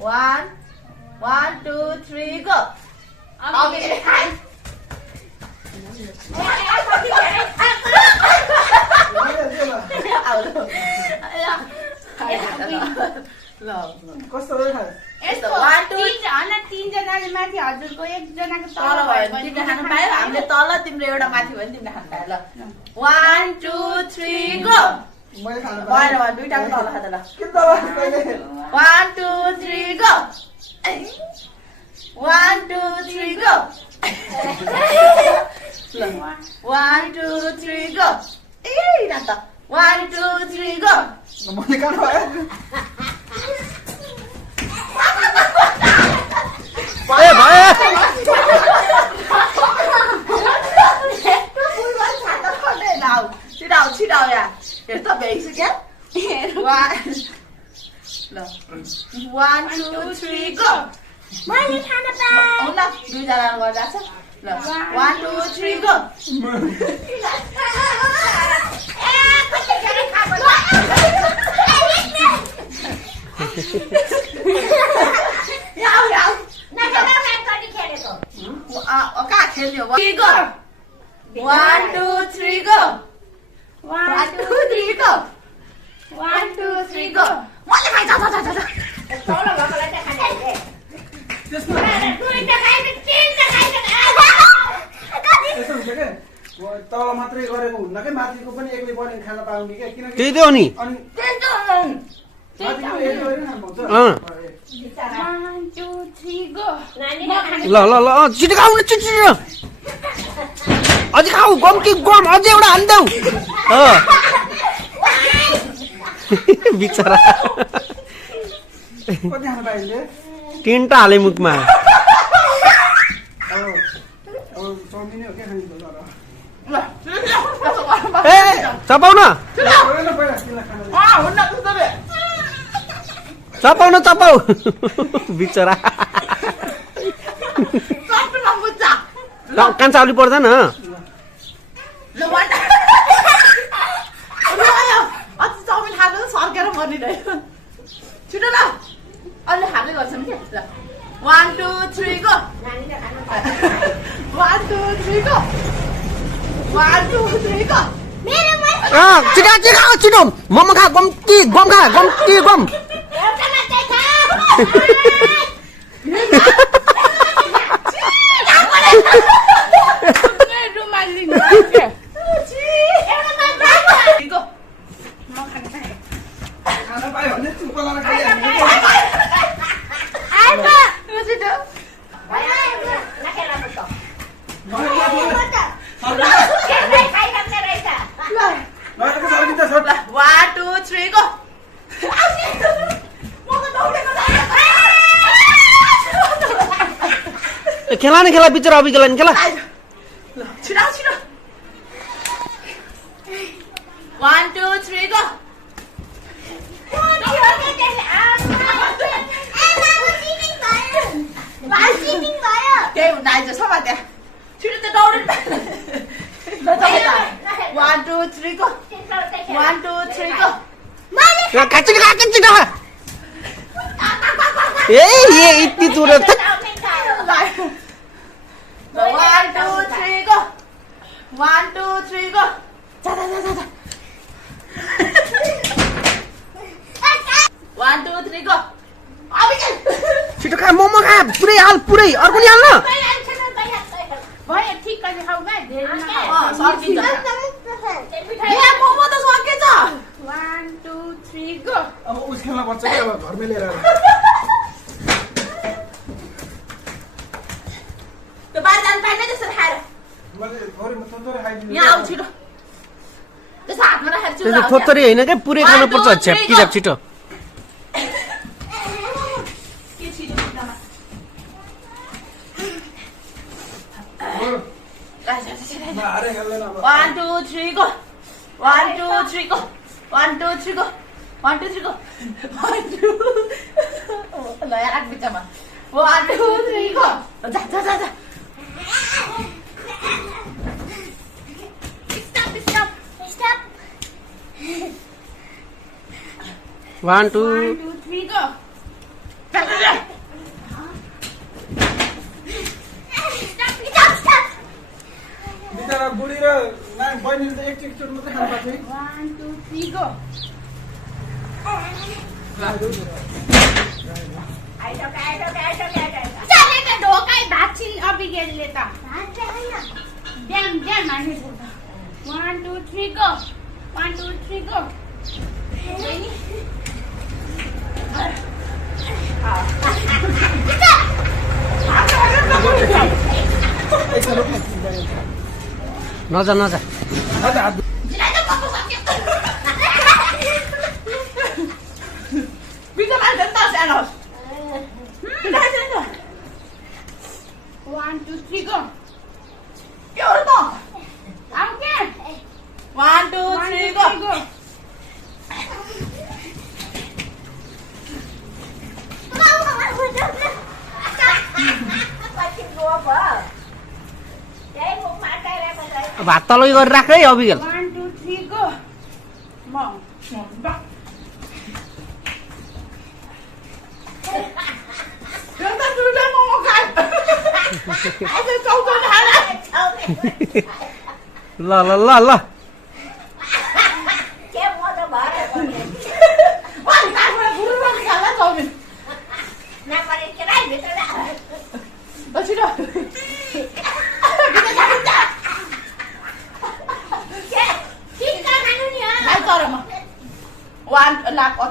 1 1 2 3 go अभी खाइ कस्तो भयो खास यस्तो 1 2 तीन जनाले माथि हजुरको एकजनाको तल भयो भने तिमीले खानु पायो हामीले तल तिम्रो एउटा माथि भयो नि तिमीले खानु पायो ल 1 2 3 go मैले खानु भएन भने दुईटाको तल खाँदा ल के दबाई पहिले 1 2 3 go 1 2 3 go ल 1 2 3 go ए न त 1 2 3 go मैले खानु भयो ए भयो छिटाउ या हेर त भ्याइसक्यो ल 1 2 3 go मैले खान पाएँ ल दुईजना गर्दा छ ल 1 2 3 go कहाँ खेल्ने हो 1 2 3 go 1 2 3 go 1 2 3 go मैले खाइ जा त्यस्तो हुन्छ के तल मात्रै गरेको हुन्न के माथिको पनि एक्लै बनाएर खान पाउने के किनकि त्यही त हो नि अनि माथिको एक्लै गरेर खानु पाउँछ 1 2 3 go ल ल ल छिटो खाऊ न छिटो अझै खाऊ गम कि गम अझै एउटा हान्देऊ बिचरा कति खान पाइले तिनटा हाले मुखमा अब चाउमिन हो के खाने त ए चपाउ न पहिला किन खाना हुन्न त्यस्तो बे चपाउ न चपाउ बिचरा सबै नबुझ्छ कान्छ आउली पर्दैन ल वाट अझै चाउमिन खाएको सर्केर मर्निरहेको छिटो ल अहिले हाल्दै गर्छौँ के ल 1 2 3 go 1 2 3 go 1 2 3 go छिटो छिटो छिटो मोमो खा गम्ती गम खा गम्ती गम रुमाल लिनु खाना पायो भने चुप लगाएर खाइहाल्ने One, two, three, go. खेला नि खेला बिचरा अभी खेला नि खेला छिटो छिटो 1 2 3 go. त्यही हुँदा आइज समात्या छिटो त दौड 1 2 3 go 1 2 3 go काचिन काचिन छिटो ए ये इतनी दूर 1 2 3 go 1 2 3 go जा जा जा जा 1 2 3 go अबे छिटो खा मोमो खा पुरै हाल पुरै अर्को नि हाल्न भयो ठिक गरी खाऊ गा धेरै सर्किन्छ ए मोमो त सकेछ 1 2 3 go अब उस खेल्न पर्छ के अब घरमै लिएर त्यो बाहिर जानु पाएन त्यसरी खाएर मैले थोरै थोरै खाइदिनु यहाँ आऊ छिटो त्यसो हातमा राखेर त्यो चिउरा थोत्तरी होइन क्या पुरै खानुपर्छ छ्याप्की छ्याप छिटो के छिटो छिटोमा 1 2 3 go 1 2 3 go 1 2 3 go 1 2 3 go 1 2 ल यार आठ बिचमा 1 2 3 go जा जा जा जा Stop. 1 2 1 2 3 go. बुढी र बहिनीले त एकचोटि मात्रै खानु पर्छ है 1 2 3 गो चले त ढोकाइ भाछिन अबिगेलले त ड्याम ड्याम मानेको त 1 2 3 गो 1 2 3 गो नजा नजा बिचमा जनता सानो 1 2 3 गो के हो त आउ के 1 2 3 गो भात तलै गरेर राख है अबिगेल 1 2 3 गो म जनता दुईटा मोमो खाए अझै चौधरी खाना ल ल ल ल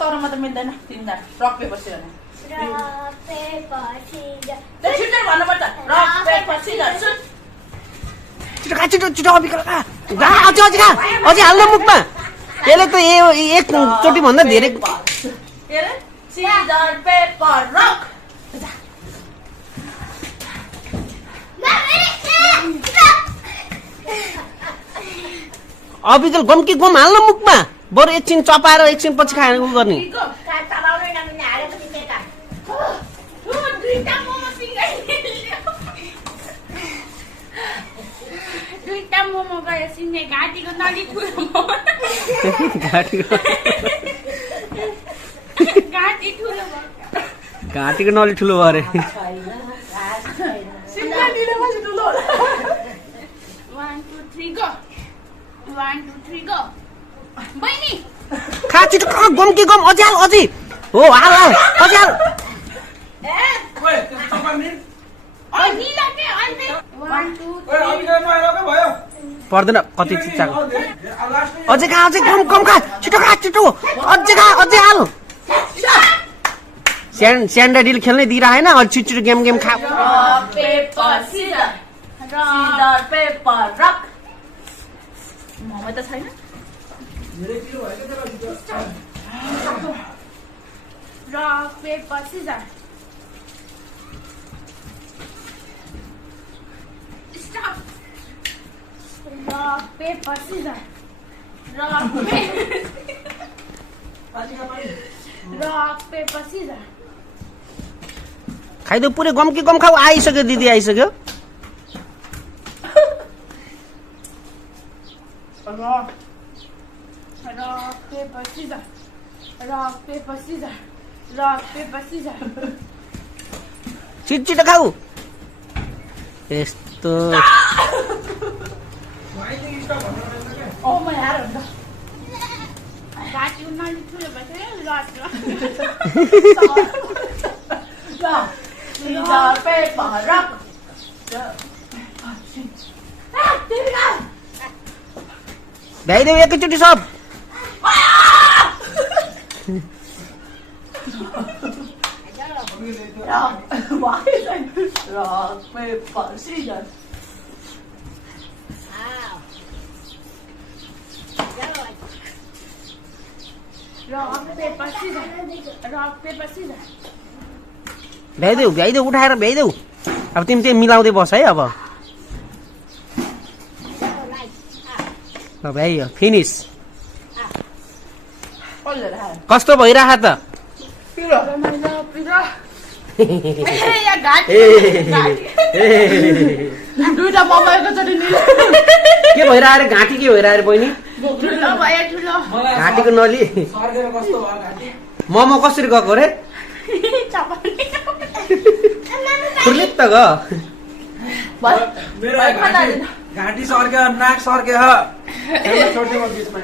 तरमा त मिल्दैन तिनजना रक पेपर सिजर छिट्टै भन्नुपर्छ रक पेपर सिजर सुट छिटो खा छिटो अबिगेल खा अझै अझै खा अझै हाल्न मुखमा यसले त एकचोटि भन्दा धेरै के अरे सिजर पेपर रक अबिगेल गम कि गम हाल्न मुखमा बरु एकछिन चपाएर एकछिन पछि खाएर उ गर्ने दुईटा मोमो गएर सिन्ने घाँटीको नली ठुलो घाँटी ठुलो घाँटीको नली ठुलो भयो अरे 1 2 3 गो 1 2 3 गो बहिनी खा छिटो खा गम कि गम अझै हाल अझै हो हाल हाल अझै हाल ओए त्यो चपानी ओ निला के अन्ते 1 2 ओए अबिगेल नआएर के भयो पर्दैन कति चिच्चाको लास्ट अझै खा अझै गम खा छिटो अझै खा अझै हाल स्यान्डाडिल खेल्नै दिइरहेन अझ छिटो गेम खा rock paper scissor scissor paper rock momo त छैन rock paper scissors stop rock paper scissors rock paper scissors खाइदेऊ पुरै गम कि गम खाऊ आइसक्यो दिदी आइसक्यो rock paper scissors rock paper scissors rock paper scissors छिटो खाऊ यस्तो ओ म यार हुन्छ घाँटी नली ठुलो भन्छ रट सिजर पेपर रक भ्याइदेऊ एकैचोटि सब rock paper scissors rock paper scissors rock paper scissors भ्याइदेऊ उठाएर भ्याइदेऊ अब तिमी त्यही मिलाउँदै बस है अब भ्याइयो फिनिस कस्तो भइरह त दुईटा मोमो एकैचोटि के भइरह रे घाँटी के भइरह रे बहिनी ठुलो भयो ठुलो घाँटीको नली सर्केर कस्तो भयो घाँटी मोमो कसरी गएको रे चपानी फुर्लिप त ग मेरो भय खान घाँटी सर्क्यो नाक सर्क्यो छोड्दै म बिचमा